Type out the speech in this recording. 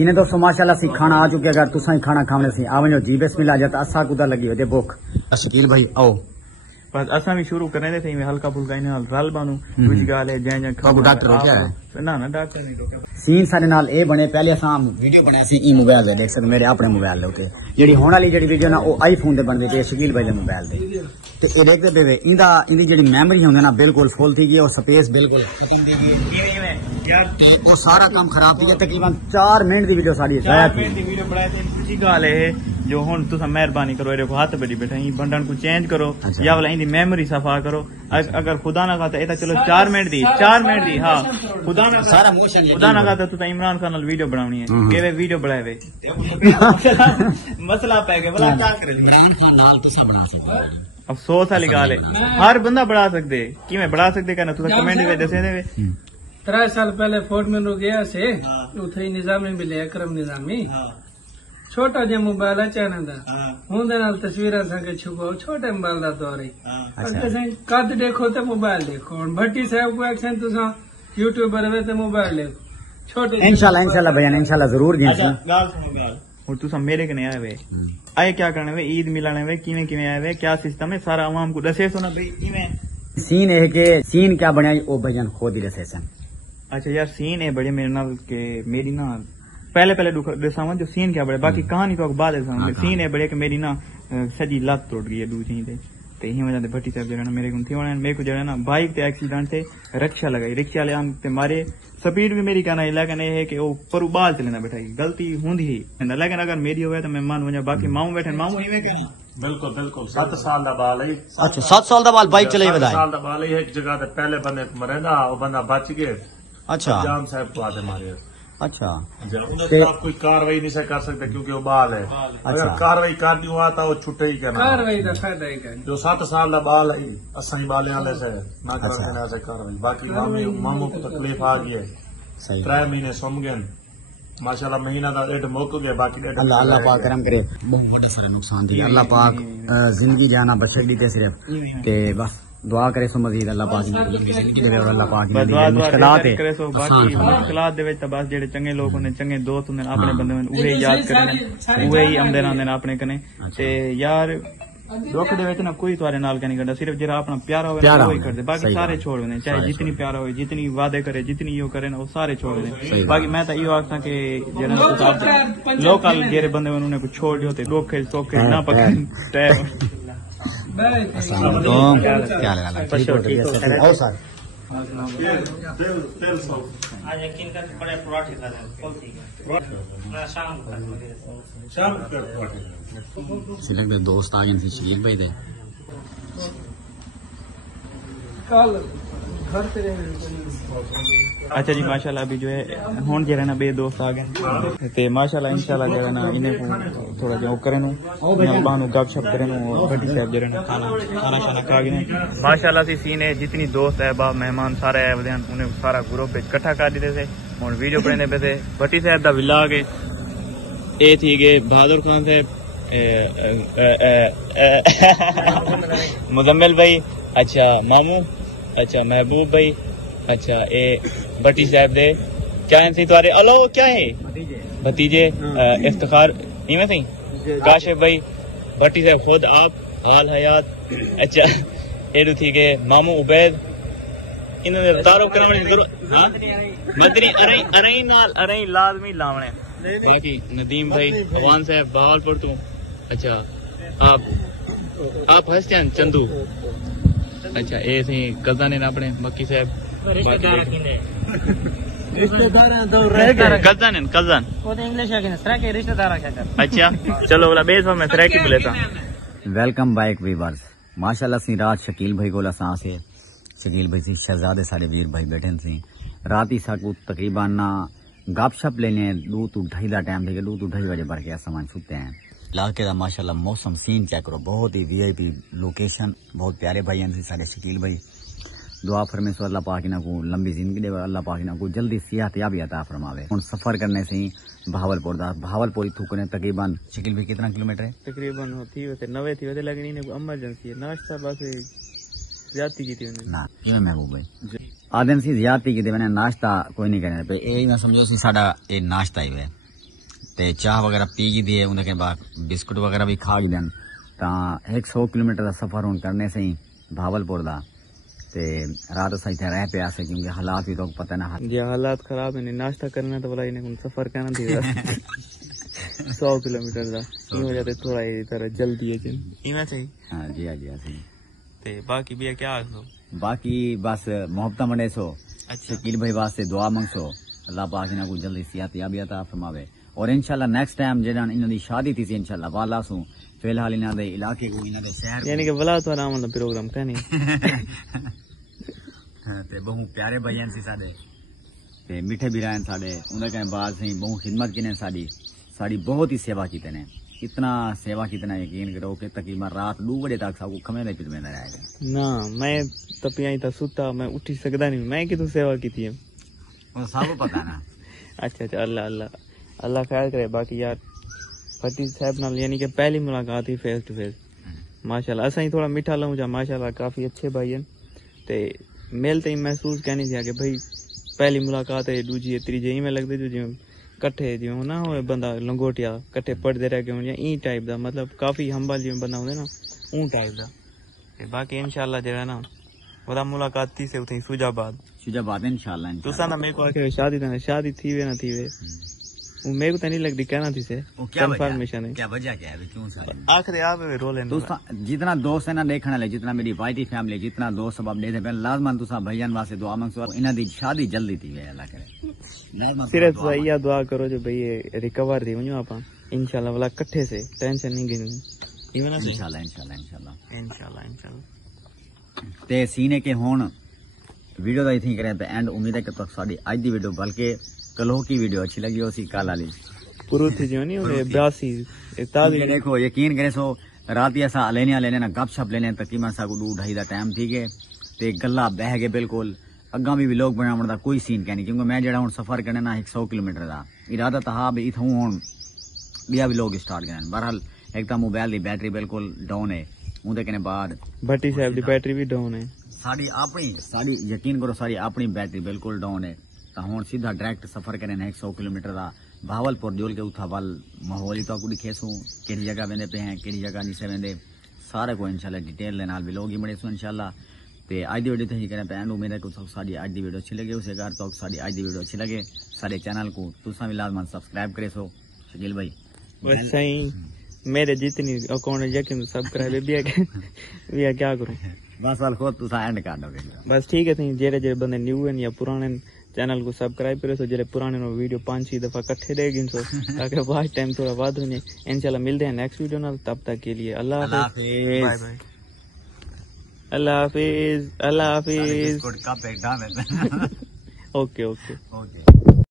सीने दोस्तों माशाल्लाह सी खाना आ चुके अगर तुसा ही खाना खाने सी आवो जी बिस्मिल्लाह जत असा कुदा लगी हो भूख शकील भाई आओ बस असा भी शुरू करने थे हल्का फुल्का इन रल बानू कुछ गाल है जय जय बाबू डॉक्टर हो क्या है ना ना डॉक्टर नहीं सीन सारे नाल ए बने पहले असा वीडियो बनाया सी ई मोबाइल दे देख सकते मेरे अपने मोबाइल दे ओके जेडी होने वाली जेडी वीडियो ना ओ आईफोन दे बनदी पे शकील भाई दे मोबाइल दे ते ए देखदे पे इंदा इंदी जेडी मेमोरी होंदी ना बिल्कुल फुल थी गई और स्पेस बिल्कुल खत्म थी गई यार ते वो सारा काम खराब थी गया तकरीबन 4 मिनट दी वीडियो सारी जाया थी वीडियो बनाई थी खुशी गाल है जो हुन तुसा मेहरबानी करो एरे को हाथ बड़ी बैठा ई बंडन को चेंज करो या वाला इंदी मेमोरी सफा करो अगर खुदा ना खाता एता चलो 4 मिनट दी हां खुदा ना सारा मोशन खुदा ना खाता तुसा इमरान खान नाल वीडियो बनानी है केवे वीडियो बनावे मसला पै गया भला क्या करे इमरान खान नाल तुसा बना सकते अफसोस वाली गाल है हर बंदा बढ़ा सकदे किवें बढ़ा सकदे कहना तुसा कमेंट में दसे दे 3 साल पहले फोर्ट में गया से उथे निजामी मिले अकरम निजामी छोटा जो मोबाइल है चाइना दा हुंदे नाल तस्वीरां संगे छुपो छोटे मोबाइल दा दौर है कद देखो ते मोबाइल देखो भट्टी साहब को एक्शन तुसा यूट्यूबर है ते मोबाइल देखो छोटे इंशाल्लाह भैया इंशाल्लाह जरूर गाल सुनो गाल और तुसा मेरे कने आए वे आए क्या करने वे ईद मिलाने वे किवें किवें आए वे क्या सिस्टम है सारा आवाम को दसे सो ना भाई किवें सीन है के सीन क्या बनाई ओ भजन खुद ही दसे सन अच्छा यार सीन है बड़े मेरे नाल के मेरी ना पहले दसावा जो सीन क्या बड़े बाकी कहानी तो बाद सीन है बड़े कि मेरी ना सजी लत टूट गई है दूसरी ते ही वजह से भट्टी साहब जो मेरे को थी मेरे को जो है ना बाइक ते एक्सीडेंट थे रिक्शा लगाई रिक्शा ले आन ते मारे स्पीड भी मेरी कहना लेकिन ये है कि वो पर बाल चलेना बैठाई गलती होंदी ही लेकिन अगर मेरी हो तो मैं मान वजह बाकी माऊ बैठे माऊ ही में कहना बिल्कुल बिल्कुल 7 साल दा बाल है अच्छा 7 साल दा बाल बाइक चलाई बताए 7 साल दा बाल है एक जगह ते पहले बंदे मरे ना वो बंदा बच गए अच्छा जाम साहब को आते मारे अच्छा उन्हें कोई कार्रवाई नहीं से कर सकते क्योंकि वो बाल है अगर कार्रवाई करनी हुआ तो वो छुट्टे ही करना कार्रवाई का फायदा ही करना जो 7 साल का बाल है असाई बाले वाले से ना करने से कार्रवाई बाकी मामू को तकलीफ आ गई है 3 महीने सुम गए माशाल्लाह महीना का डेढ़ मुक गया बाकी अल्लाह पाक करम करे बहुत बड़ा सारा नुकसान थी अल्लाह पाक जिंदगी जाना बचे दी सिर्फ ते बस दुआ करे सो मजीद अल्लाह पाक जिंदगी देवे और अल्लाह पाक मुश्किलात है करे सो बाकी मुश्किलात दे विच बस जेडे चंगे लोग होने चंगे दोस्त होने अपने बंदे उहे याद करने उहे ही आंदे रहंदे ने अपने कने ते यार दुख दे विच ना कोई तुम्हारे नाल नहीं करता सिर्फ जरा अपना प्यारा होवे ना वही करदे बाकी सारे छोड़ देने चाहे जितनी प्यारा हो जितनी वादे करे जितनी यो करे ना वो सारे छोड़ देने बाकी मैं तो यो आखता कि जरा लोकल जेरे बंदे उन्होंने कुछ छोड़ दियो ते धोखे ना पकड़ क्या लगा आओ सर सिलक दे दोस्त आ गए शकील भाई दे अच्छा जी माशाल्लाह अभी जो है हुन जरा ना बे दोस्त आ गए ते माशाल्लाह इंशाल्लाह जरा ना इन्हें को थोड़ा जो करें बानू गपशप करें भट्टी साहब जरा ना खाना शाना खा गए माशाल्लाह सी सीन है जितनी दोस्त है बाप मेहमान सारे आए हुए उन्हें सारा ग्रुप इकट्ठा कर दिते थे और वीडियो बनाने पे थे भट्टी साहब दा विला के ए थी गए बहादुर खान साहब मुजम्मिल भाई अच्छा मामू अच्छा महबूब भाई अच्छा ए भट्टी साहब दे क्या सी तुम्हारे अलो क्या है भतीजे इफ्तिखार इवें सी काशिफ भाई भट्टी साहब खुद आप हाल हयात अच्छा एडू थी के मामू उबैद इन्होंने तारुफ कराने की जरूरत हां मदनी अरई लाजमी लावणे बाकी नदीम भाई अवान साहब बहावलपुर तो अच्छा आप हसन चंदू अच्छा ए सी कज़न ने अपने मक्की साहब कज़न वो तो इंग्लिश है कि रिश्तेदार क्या कर अच्छा चलो बोला बेस में सराकी बोलेता वेलकम बैक वीवर्स माशाल्लाह सी रात शकील भाई को लसा से शकील भाई सी शहजादे सारे वीर भाई बैठे सी रात ही साकू तकरीबन गपशप लेने 2 to 2:30 का टाइम थे 2 to 2:30 बजे भर के सामान छुपते हैं इलाके का माशाल्लाह मौसम सीन चेक करो बहुत ही वीआईपी लोकेशन बहुत प्यारे भाई हैं सारे शकील भाई दुआ फरमे सो अल्लाह पाक इन्हां को लंबी जिंदगी दे अल्लाह पाक इन्हां को जल्दी सेहत याबी अता फरमावे हुन सफर करने से भावलपुर थूकने तकरीबन शकील भाई कितना किलोमीटर है तकरीबन होती होते 90 थी होते लेकिन इन्हें इमरजेंसी है नाश्ता बस ज्यादती की थी ना ये महबूब भाई आदन सी ज्यादती की थी मैंने नाश्ता कोई नहीं करने पे ए मैं समझो सी साडा ए नाश्ता ही है تے چاہ وغیرہ پی گئی دی ان کے بعد بسکٹ وغیرہ بھی کھا گئے تا 100 کلومیٹر کا سفر ہوں کرنے سے ہی بھاولپور دا تے رات سے اتنے رہ پیا سے کیونکہ حالات بھی تو پتہ نہ جی حالات خراب ہیں ناشتہ کرنا تو بلا انہیں سفر کرنا تھی 100 کلومیٹر دا یہ وجہ سے تھوڑا یہ طرح جلدی ہے کہ ایویں صحیح ہاں جی ہاں صحیح تے باقی بھی کیا آخو باقی بس محبت منڈے سو شکیل بھائی واسطے دعا منگسو اللہ پاک انہاں کو جلدی صحت یابی عطا فرماوے اور انشاءاللہ نیکسٹ ٹائم جڑا انہاں دی شادی تھی انشاءاللہ والا سو فی الحال انہاں دے علاقے کو انہاں دے شہر یعنی کہ بلا تو آرام والا پروگرام کہنی تے بہو پیارے بھائی سی ساڈے تے میٹھے بھی رہن ساڈے انہاں کے بعد سے بہو خدمت کینے ساڈی بہت ہی سیوا کیتے نے اتنا سیوا کتنا یقین کرو کہ تقریباً رات 2 بجے تک سب کو کھمے دے پھر میں رہ گیا نا میں تپیاں تا ستا میں اٹھی سکدا نہیں میں کتوں سیوا کیتی ہے وہ سب پتہ نا اچھا اللہ خیر کرے باقی یار فتیح صاحب نال یعنی کہ پہلی ملاقات ہی فیس ٹو فیس ماشاءاللہ اساں ہی تھوڑا میٹھا لوں جا ماشاءاللہ کافی اچھے بھائی ہیں تے ملتے ہی محسوس کہنی دیا کہ بھائی پہلی ملاقات ہے دوجی ہے تیجی ہی میں لگدے جو جی کٹھے جی نہ ہوئے بندہ لنگوٹیا کٹھے پڑھتے رہ کے یا این ٹائپ دا مطلب کافی ہمبل جی بندہ ہوندے نا اون ٹائپ دا تے باقی انشاءاللہ جڑا نا ودا ملاقات تھی سے اتھی سوجا بعد انشاءاللہ تساں دا میرے کو کہ شادی تھی وے نہ تھی وے وہ میرے کو تو نہیں لگتی کہنا تھی سے کنفرمیشن ہے کیا وجہ کیا ہے کیوں سر آخر آپ رولے جتنا دوست ہے نا دیکھنے والے جتنا میری وائٹی فیملی جتنا دوست سبب دے دے پہلے لازمان تساں بھائیان واسطے دعا منگسو انہاں دی شادی جلدی تھی وے اللہ کرے صرف یہ دعا کرو جو بھئی ریکور تھی ونجو آپ انشاءاللہ والا کٹھے سے ٹینشن نہیں گنی انشاءاللہ تے سینے کے ہون ویڈیو دا ایتھیں کرے تے اینڈ امید ہے کہ تو ساڈی اج دی ویڈیو بلکہ کلو کی ویڈیو اچھی لگی ہو سی کال والی پورو تھی جو نہیں 82 تازی دیکھو یقین کرے سو رات ایسا لینے نا گپ شپ لینے تقریباً سا کو 2-2.5 دا ٹائم تھی گئے تے گلا بہ گئے بالکل اگاں بھی لوگ بنا دا کوئی سین کہنی کیونکہ میں جڑا ہوں سفر کرنے نا 100 کلومیٹر دا ارادہ تھا بھی اتھوں ہون بیا بھی لوگ سٹارٹ کرن بہرحال ایک تا موبائل دی بیٹری بالکل ڈاؤن ہے اون دے کنے بعد بھٹی صاحب دی بیٹری بھی ڈاؤن ہے ساری یقین کرو ساری اپنی بیٹری بالکل ڈاؤن ہے تا ہون سیدھا ڈائریکٹ سفر کرنے 100 کلومیٹر دا بھاولپور جول کے اتھا ول ماحول تو کو دکھیسوں کیڑی جگہ ویندے پے ہیں کیڑی جگہ نہیں سے ویندے سارے کو انشاءاللہ ڈیٹیل دے نال بھی لوگ ہی بڑے سو انشاءاللہ تے اج دی ویڈیو تے ہی کرے پے اینڈ امید ہے کہ ساری اج دی ویڈیو اچھی لگے اسے اگر تو ساری اج دی ویڈیو اچھی لگے سارے چینل کو تساں بھی لازم سبسکرائب کرے سو شکیل بھائی بس صحیح میرے جتنی اکاؤنٹ یقین سبسکرائب بھی ہے کیا کروں بس وال خود تساں اینڈ کر دو گے بس ٹھیک ہے تھی جڑے بندے نیو ہیں یا پرانے چینل کو سبسکرائب کرے سو جڑے پرانے نو ویڈیو 5-6 دفعہ کٹھے دے گن سو تاکہ واچ ٹائم تھوڑا ود ہونے انشاءاللہ ملتے ہیں نیکسٹ ویڈیو نال تب تک کے لیے اللہ حافظ اللہ حافظ اوکے